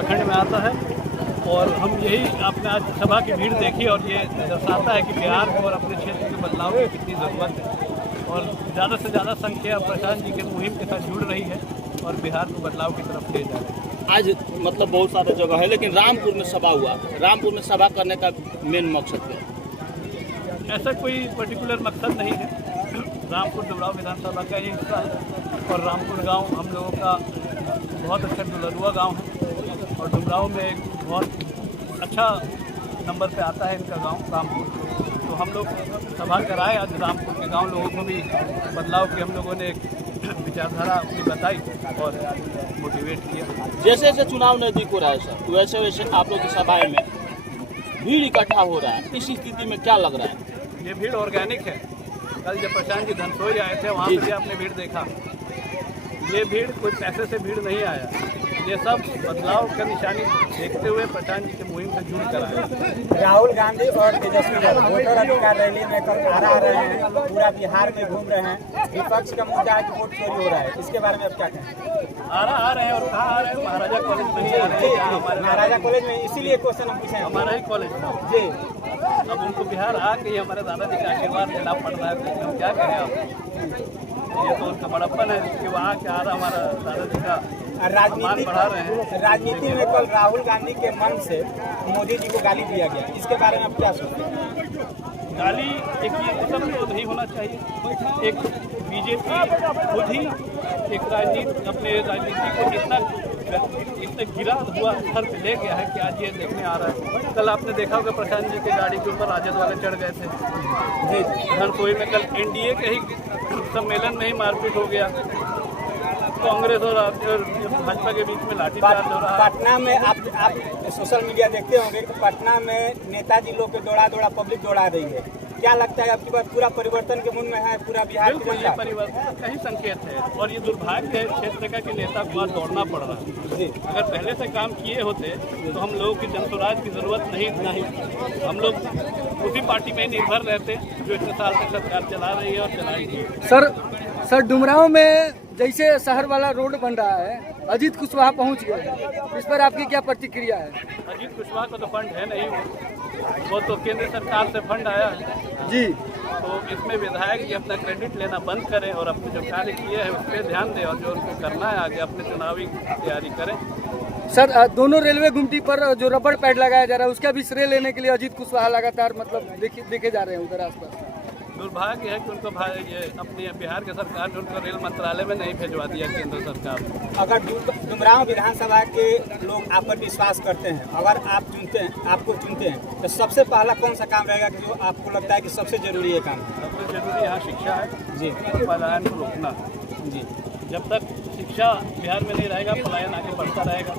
उत्तराखंड में आता है और हम यही आपने आज सभा की भीड़ देखी और ये दर्शाता है कि बिहार को और अपने क्षेत्र के बदलाव की कितनी ज़रूरत है और ज़्यादा से ज़्यादा संख्या प्रशांत जी के मुहिम के साथ जुड़ रही है और बिहार को बदलाव की तरफ ले जा रहे हैं। आज मतलब बहुत सारे जगह है, लेकिन रामपुर में सभा हुआ। रामपुर में सभा करने का मेन मकसद क्या है? ऐसा कोई पर्टिकुलर मकसद नहीं है। रामपुर डुमरांव विधानसभा का ही हिस्सा है और रामपुर गांव हम लोगों का बहुत अच्छा दुलरुआ गांव है और डुमरांव में एक बहुत अच्छा नंबर पे आता है इनका गांव रामपुर। तो हम लोग सभा कराए आज रामपुर के गांव लोगों को भी बदलाव की हम लोगों ने एक विचारधारा अपनी बताई और मोटिवेट किया। जैसे जैसे चुनाव नजदीक हो रहा है सर, वैसे वैसे आप लोग की सभाएं में भीड़ इकट्ठा हो रहा है। इस स्थिति में क्या लग रहा है? ये भीड़ ऑर्गेनिक है। कल जब प्रशांत जी धनसोई आए थे वहाँ पे भी आपने भीड़ देखा। ये भीड़ कोई पैसे से भीड़ नहीं आया, ये सब बदलाव का निशानी देखते हुए प्रशांत जी के मुहिम से जुड़ कर आए। राहुल गांधी और तेजस्वी यादव वोटर अधिकार रैली में कल आ रहे हैं, पूरा बिहार में घूम रहे हैं। विपक्ष का मुद्दा है कि वोट चोरी हो रहा है, इसके बारे में आप क्या कहें? आ रहे हैं और कहाँ आ रहे हैं? महाराजा कॉलेज में ही आ रहे हैं। महाराजा कॉलेज में इसीलिए क्वेश्चन हम पूछे हैं। हमारा ही कॉलेज जी, अब उनको बिहार आके हमारे दादाजी का आशीर्वाद लेना पड़ रहा है, तो हम क्या कहें आप? ये तो उनका बड़प्पन है कि वहाँ के आ रहा हमारा दादाजी का राजनीति में कल राहुल गांधी के मन से मोदी जी को गाली दिया गया, इसके बारे में आप क्या सोचते हैं? गाली एक ये सब नहीं होना चाहिए। एक बीजेपी खुद ही एक अपने राजनीति को इतना गिरा हुआ स्तर पे ले गया है कि आज ये देखने आ रहा है। कल आपने देखा होगा प्रशांत जी की गाड़ी के ऊपर राजद वाले चढ़ गए थे धनसोई में। कल एनडीए के ही सम्मेलन में ही मारपीट हो गया। कांग्रेस और भाजपा के बीच में लाठीचार्ज हो रहा है। पटना में आप सोशल मीडिया देखते होंगे कि पटना में नेताजी लोग के दौड़ा पब्लिक दौड़ा रही है। क्या लगता है आपकी बात पूरा परिवर्तन के मुन में है पूरा बिहार? बिल्कुल, ये परिवर्तन का ही संकेत है और ये दुर्भाग्य है क्षेत्र का कि नेता को आज दौड़ना पड़ रहा है। अगर पहले से काम किए होते तो हम लोगों की जनसुराज की जरूरत नहीं। हम लोग उसी पार्टी में निर्भर रहते जो इतने साल तक सरकार चला रही है और चलाएगी। सर डुमरांव में जैसे शहर वाला रोड बन रहा है, अजीत कुशवाहा पहुंच गए, इस पर आपकी क्या प्रतिक्रिया है? अजीत कुशवाहा को तो फंड है नहीं, वो तो केंद्र सरकार से फंड आया है जी। तो इसमें विधायक जी अपना क्रेडिट लेना बंद करें और अपने जो कार्य किए हैं उस पर ध्यान दें और जो उनको करना है आगे अपने चुनावी तैयारी करें। सर दोनों रेलवे गुमटी पर जो रबड़ पैड लगाया जा रहा है उसका भी श्रेय लेने के लिए अजीत कुशवाहा लगातार मतलब देखे जा रहे हैं उधर आसपास। दुर्भाग्य है कि उनको ये अपनी बिहार की सरकार ने उनको रेल मंत्रालय में नहीं भिजवा दिया केंद्र सरकार। अगर डुमरांव विधानसभा के लोग आप पर विश्वास करते हैं, अगर आपको चुनते हैं तो सबसे पहला कौन सा काम रहेगा कि जो आपको लगता है कि सबसे जरूरी है काम? सबसे जरूरी यहाँ शिक्षा है जी, पलायन को रोकना जी। जब तक शिक्षा बिहार में नहीं रहेगा पलायन आगे बढ़ता रहेगा।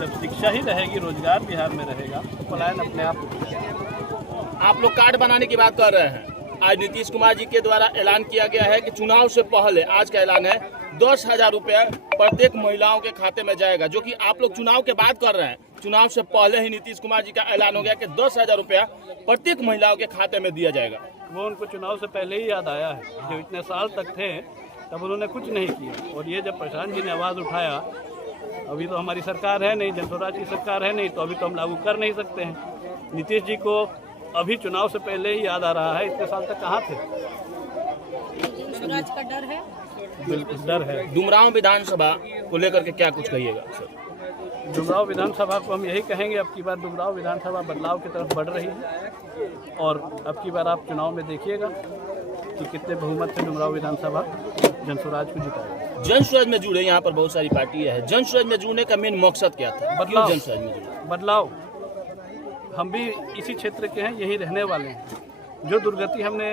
जब शिक्षा ही रहेगी, रोजगार बिहार में रहेगा तो पलायन अपने आप। आप लोग कार्ड बनाने की बात कर रहे हैं। आज नीतीश कुमार जी के द्वारा ऐलान किया गया है कि चुनाव से पहले, आज का ऐलान है, 10,000 रुपया प्रत्येक महिलाओं के खाते में जाएगा, जो कि आप लोग चुनाव के बाद कर रहे हैं। चुनाव से पहले ही नीतीश कुमार जी का ऐलान हो गया कि 10,000 रुपया प्रत्येक महिलाओं के खाते में दिया जाएगा। वो उनको चुनाव से पहले ही याद आया है। जो इतने साल तक थे तब उन्होंने कुछ नहीं किया और ये जब प्रशांत जी ने आवाज़ उठाया, अभी तो हमारी सरकार है नहीं, जनसुराज की सरकार है नहीं, तो अभी तो हम लागू कर नहीं सकते हैं। नीतीश जी को अभी चुनाव से पहले ही याद आ रहा है, इतने साल तक कहाँ थे? जनसुराज का डर है, बिल्कुल डर है। डुमरांव विधानसभा को लेकर के क्या कुछ कहिएगा सर? डुमरांव विधानसभा को हम यही कहेंगे, अब की बार डुमरांव विधानसभा बदलाव की तरफ बढ़ रही है और अब की बार आप चुनाव में देखिएगा कि कितने बहुमत से डुमरांव विधानसभा जनसुराज को जिताएगा। जनसुराज में जुड़े, यहाँ पर बहुत सारी पार्टियां हैं, जनसुराज में जुड़ने का मेन मकसद क्या था? बदलाव। जनसुराज में जुड़े बदलाव। हम भी इसी क्षेत्र के हैं, यही रहने वाले हैं। जो दुर्गति हमने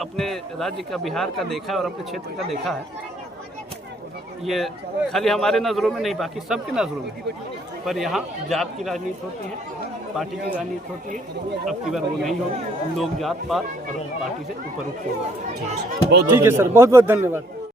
अपने राज्य का, बिहार का देखा है और अपने क्षेत्र का देखा है, ये खाली हमारे नज़रों में नहीं, बाकी सबकी नज़रों में। पर यहाँ जात की राजनीति होती है, पार्टी की राजनीति होती है। अब की बार वो नहीं होगी। लोग जात पात और पार्टी से ऊपर उठते होंगे। ठीक है सर, बहुत बहुत धन्यवाद।